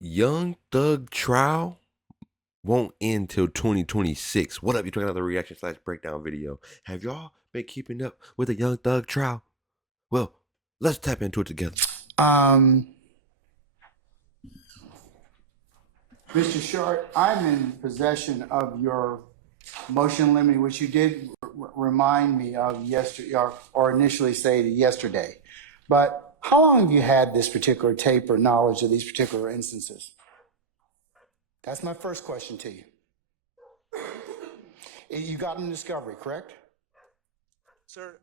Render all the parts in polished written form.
Young Thug trial won't end till 2026. What up? You talking another reaction slash breakdown video. Have y'all been keeping up with the Young Thug trial? Well, let's tap into it together. Mr. Short, I'm in possession of your motion limiting, which you did remind me of yesterday, or initially stated yesterday. But how long have you had this particular tape or knowledge of these particular instances? That's my first question to you. You got them in discovery, correct? Sir,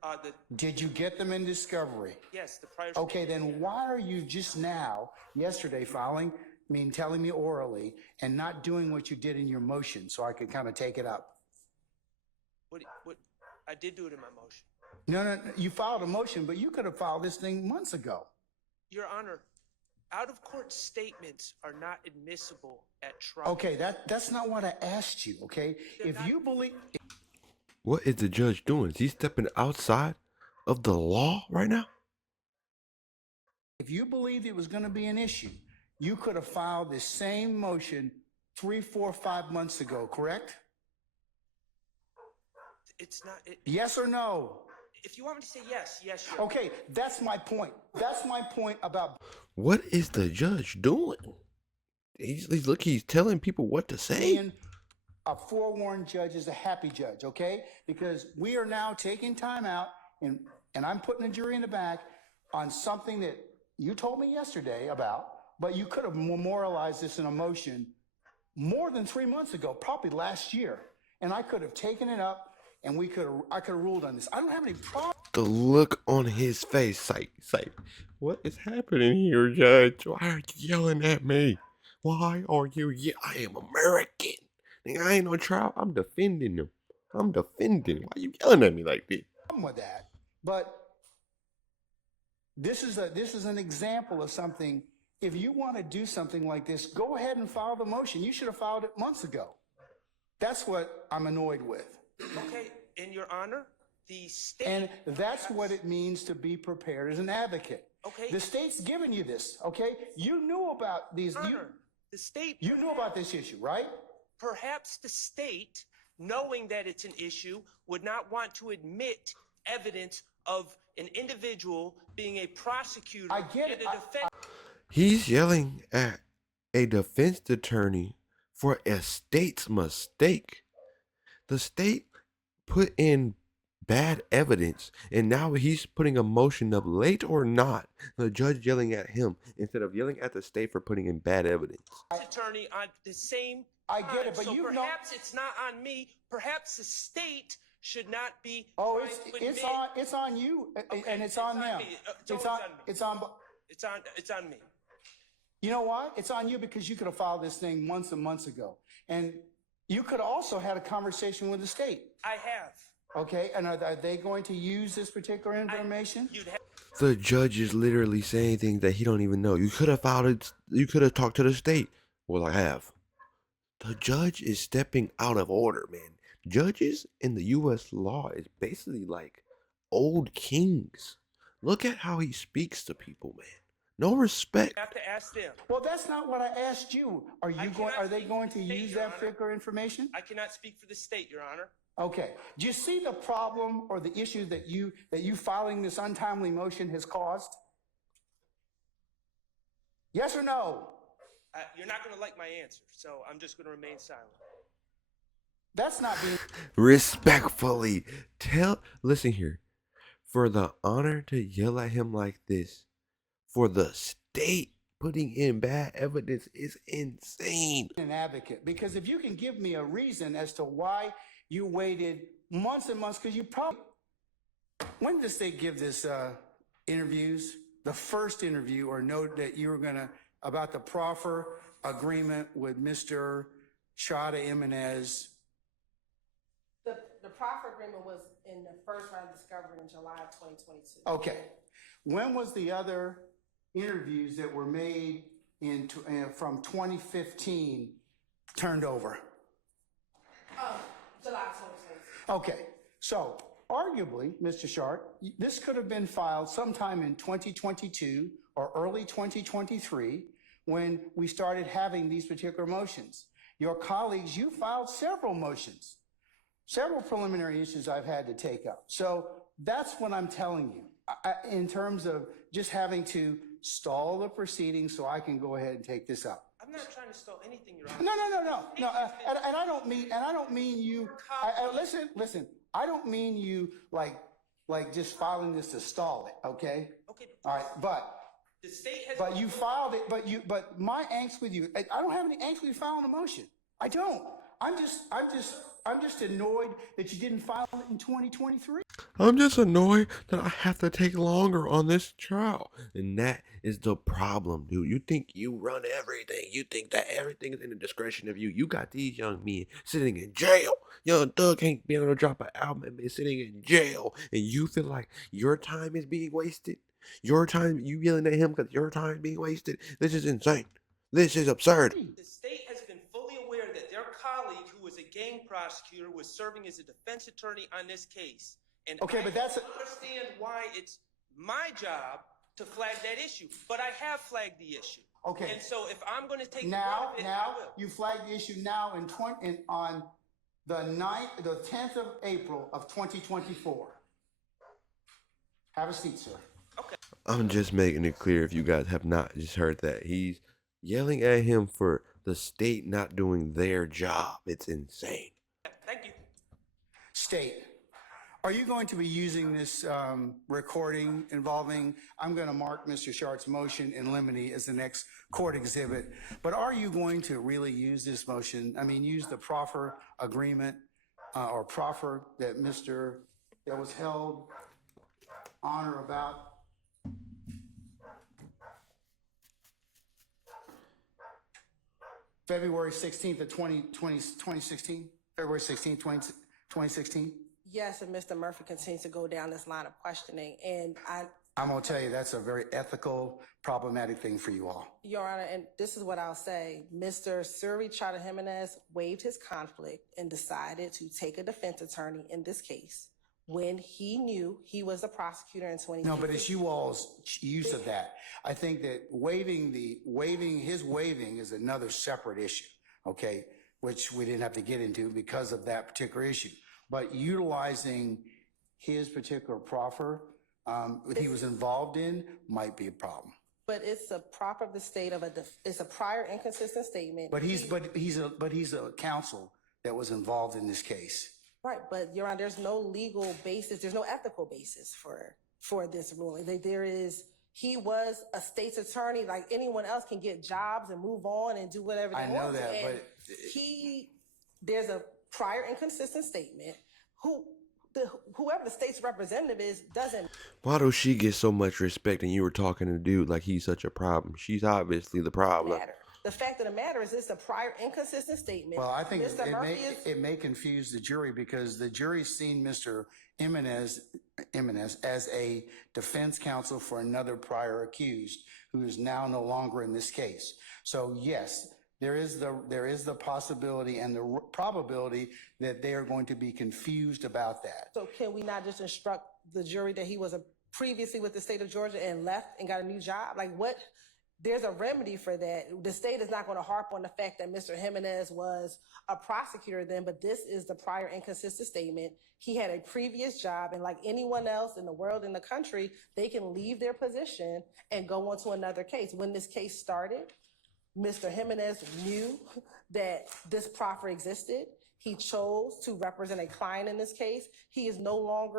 Did you get them in discovery? yes, the prior. Okay, then why are you just now, yesterday, telling me orally and not doing what you did in your motion so I could kind of take it up? What? I did do it in my motion. No, you filed a motion, but you could have filed this thing months ago. Your Honor, out-of-court statements are not admissible at trial. Okay, that's not what I asked you, okay? If you believe... What is the judge doing? Is he stepping outside of the law right now? If you believed it was going to be an issue, you could have filed this same motion 3, 4, 5 months ago, correct? It's not. Yes or no? If you want me to say yes, yes. Sure. Okay, that's my point. That's my point about... What is the judge doing? He's telling people what to say. Being a forewarned judge is a happy judge, okay? Because we are now taking time out, and I'm putting a jury in the back on something that you told me yesterday about, but you could have memorialized this in a motion more than 3 months ago, probably last year. And I could have taken it up, and I could have ruled on this. I don't have any problem. The look on his face, like, what is happening here, Judge? Why are you yelling at me? Why are you I am American. I ain't no trial. I'm defending them. Why are you yelling at me like this? With that, but this is an example of something. If you want to do something like this, go ahead and file the motion. You should have filed it months ago. That's what I'm annoyed with. Okay, in Your Honor, the state... And that's what it means to be prepared as an advocate. Okay. The state's given you this, okay? You knew about these... Honor, the state... You knew about this issue, right? Perhaps the state, knowing that it's an issue, would not want to admit evidence of an individual being a prosecutor. I get it. He's yelling at a defense attorney for a state's mistake. The state put in bad evidence, and now he's putting a motion up, late or not. The judge yelling at him instead of yelling at the state for putting in bad evidence. Attorney on the same I get it, but so perhaps it's not on me. Perhaps the state should not be. Oh, it's on you, okay, and it's on them. It's on me. You know what? It's on you because you could have filed this thing months and months ago, and you could also had a conversation with the state. I have. Okay, and are they going to use this particular information? The judge is literally saying things that he don't even know. You could have filed it. You could have talked to the state. Well, I have. The judge is stepping out of order, man. Judges in the U.S. law is basically like old kings. Look at how he speaks to people, man. No respect. You have to ask them. Well, that's not what I asked you. Are they going to use that particular information? I cannot speak for the state, Your Honor. Okay. Do you see the problem or the issue that you filing this untimely motion has caused? Yes or no? You're not going to like my answer, so I'm just going to remain silent. That's not being... Respectfully, listen here. For the honor to yell at him like this, for the state putting in bad evidence is insane. An advocate, because if you can give me a reason as to why you waited months and months, because you probably... When did the state give this interviews? The first interview or note that you were going to... about the proffer agreement with Mr. Chada Jimenez. The proffer agreement was in the first round of discovery in July of 2022. Okay. When was the other interviews that were made from 2015 turned over? July 2022. Okay. So arguably, Mr. Sharp, this could have been filed sometime in 2022 or early 2023 when we started having these particular motions. Your colleagues, you filed several motions, several preliminary issues I've had to take up. So that's what I'm telling you in terms of just having to stall the proceedings so I can go ahead and take this up. I'm not trying to stall anything, Your Honor. No. And I don't mean you. Listen. I don't mean you like just filing this to stall it. Okay. Okay. All right. But the state has. But you filed it. But my angst with you. I don't have any angst with you filing a motion. I don't. I'm just annoyed that you didn't file it in 2023. I'm just annoyed that I have to take longer on this trial. And that is the problem, dude. You think you run everything. You think that everything is in the discretion of you. You got these young men sitting in jail. Young Thug can't be able to drop an album and be sitting in jail. And you feel like your time is being wasted? Your time, you yelling at him because your time is being wasted? This is insane. This is absurd. The state has been fully aware that their colleague, who was a gang prosecutor, was serving as a defense attorney on this case. And okay, but that's understand why it's my job to flag that issue. But I have flagged the issue. Okay. And so if I'm going to take now it, I will. You flagged the issue now on the 10th of April of 2024. Have a seat, sir. Okay. I'm just making it clear if you guys have not just heard that. He's yelling at him for the state not doing their job. It's insane. Thank you. State, are you going to be using this recording involving, I'm going to mark Mr. Shart's motion in limine as the next court exhibit, but are you going to really use this motion? I mean, use the proffer agreement or proffer that was held on or about February 16th of 2016? February 16th, 2016? Yes, and Mr. Murphy continues to go down this line of questioning. And I'm going to tell you, that's a very ethical, problematic thing for you all. Your Honor, and this is what I'll say. Mr. Suri Chata Jimenez waived his conflict and decided to take a defense attorney in this case when he knew he was a prosecutor in 2016. No, but it's you all's use of that. I think that his waiving is another separate issue, okay, which we didn't have to get into because of that particular issue. But utilizing his particular proffer that he was involved in might be a problem. But it's a prop of the state it's a prior inconsistent statement. But he's a counsel that was involved in this case. Right, but Your Honor, there's no legal basis, there's no ethical basis for this ruling. He was a state's attorney, like anyone else can get jobs and move on and do whatever they want. I know that, but there's a prior inconsistent statement. Whoever the state's representative is doesn't. Why does she get so much respect and you were talking to dude like he's such a problem? She's obviously the problem. Matter. The fact of the matter is it's a prior inconsistent statement. Well, I think it may confuse the jury because the jury's seen Mr. Jimenez as a defense counsel for another prior accused who is now no longer in this case. So yes, there is the possibility and the probability that they are going to be confused about that. So can we not just instruct the jury that he was previously with the state of Georgia and left and got a new job? Like what? There's a remedy for that. The state is not going to harp on the fact that Mr. Jimenez was a prosecutor then, but this is the prior inconsistent statement. He had a previous job, and like anyone else in the world, in the country, they can leave their position and go on to another case. When this case started, Mr. Jimenez knew that this proffer existed. He chose to represent a client in this case. He's no longer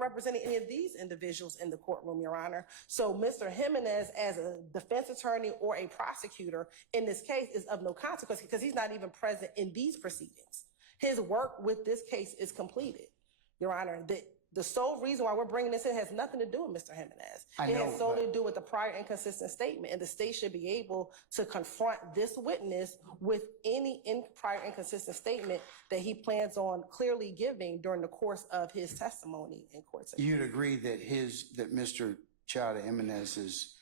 representing any of these individuals in the courtroom, Your Honor. So Mr. Jimenez, as a defense attorney or a prosecutor in this case, is of no consequence because he's not even present in these proceedings. His work with this case is completed, Your Honor. The sole reason why we're bringing this in has nothing to do with Mr. Jimenez. It has solely to do with the prior inconsistent statement, and the state should be able to confront this witness with any prior inconsistent statement that he plans on clearly giving during the course of his testimony in court. You'd agree that Mr. Chata Jimenez's,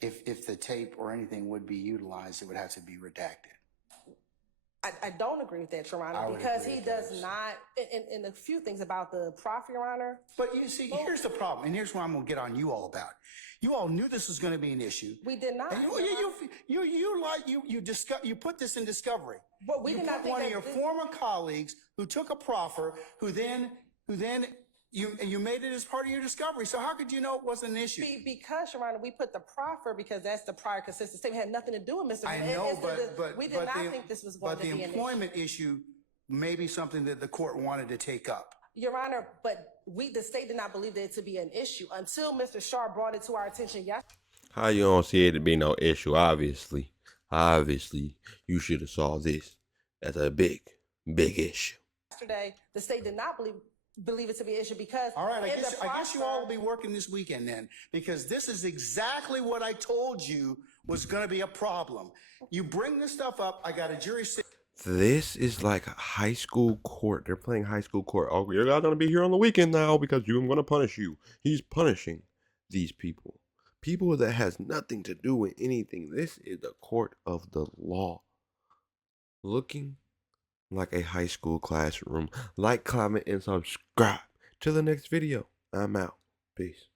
if the tape or anything would be utilized, it would have to be redacted. I don't agree with that, Your I Honor, would because agree he with does those. not, and a few things about the proffer, Your Honor. But you see, here's the problem, and here's what I'm going to get on you all about. You all knew this was going to be an issue. We did not. And you put this in discovery. But we you did put not think one of that your this- former colleagues who took a proffer, who then you made it as part of your discovery. So how could you know it wasn't an issue? Because, Your Honor, we put the proffer because that's the prior consistent statement. It had nothing to do with Mr. I Hill. know, We did not think this was going to be an But the employment issue may be something that the court wanted to take up. Your Honor, but the state did not believe that to be an issue until Mr. Sharp brought it to our attention yesterday. How you don't see it to be no issue? Obviously, you should have saw this as a big issue. The state did not believe it to be an issue because All right, I guess you all will be working this weekend then, because this is exactly what I told you was going to be a problem. You bring this stuff up, I got a jury. This is like high school court. They're playing high school court. Oh, you're not going to be here on the weekend now because I'm going to punish you. He's punishing these people. People that has nothing to do with anything. This is the court of the law. Looking like a high school classroom. Like, comment, and subscribe. Till the next video. I'm out. Peace.